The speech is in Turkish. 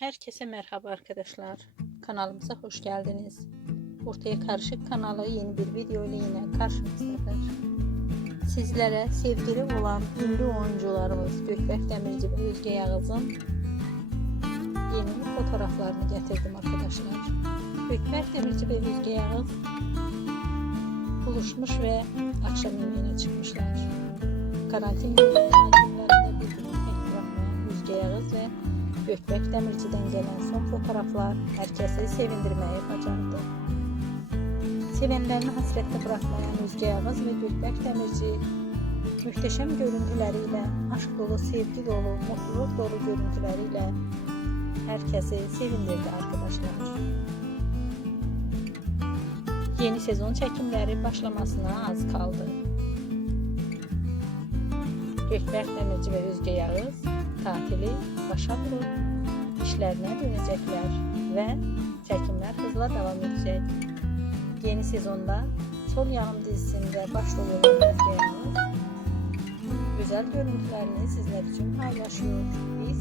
Herkese merhaba arkadaşlar. Kanalımıza hoş geldiniz. Ortaya Karışık kanalı yeni bir video ile yine karşınızdadır. Sizlere sevgili olan ünlü oyuncularımız Gökberk Demirci ve Özge Yağız'ın yeni fotoğraflarını getirdim arkadaşlar. Gökberk Demirci ve Özge Yağız buluşmuş ve akşam yemeğine çıkmışlar. Karantin ve Gökberk Demirci'den gelen son fotoğraflar herkesi sevindirmeyi bacardı. Sevenlerini hasrette bırakmayan Özge Yağız ve Gökberk Demirci muhteşem görüntüleriyle, aşk dolu, sevgi dolu, mutluluk dolu görüntüleriyle herkesi sevindirdi arkadaşlar. Yeni sezon çekimleri başlamasına az kaldı. Gökberk Demirci ve Özge Yağız tatili başa vurup işlerine dönecekler ve çekimler hızla devam edecek. Yeni sezonda Sol Yanım dizisinde başrol oynayan Özge Yağız güzel görüntülerini sizler için paylaşıyor. Seyirler.